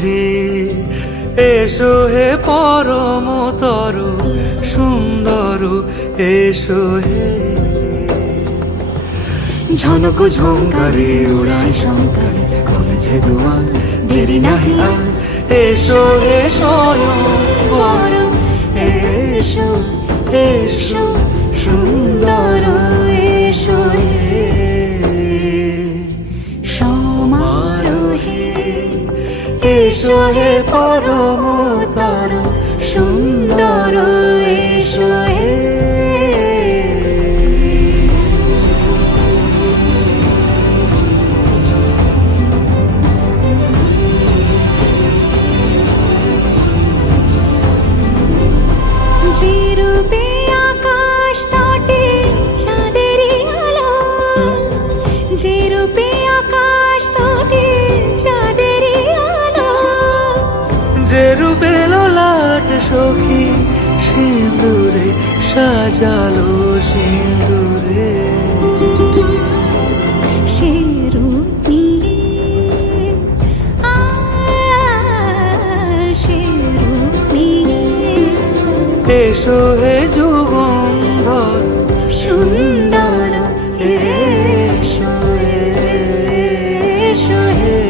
হে, এসো হে পরমতর সুন্দর, এসো হে। ঝনক ঝঙ্কারে উড়ায় শঙ্কারে, কমেছে দুয়ার, দেরি নাহি আর। এসো হে স্বয়ং পরম, এসো এসো সুন্দর, এসো হে সমারোহে। এসো হে পরমতর সুন্দর, এসো হে। যে রূপে আকাশ তটে চাঁদেরই আলো, যে রূপে আকাশ তটে চাঁদেরই আলো, যে রূপে ললাট সখী সিঁদুরে সাজালো সিঁদুরে। সে রূপ নিয়ে, সে রূপ নিয়ে। এসো হে যুগন্ধর সুন্দর, এসো এসো হে।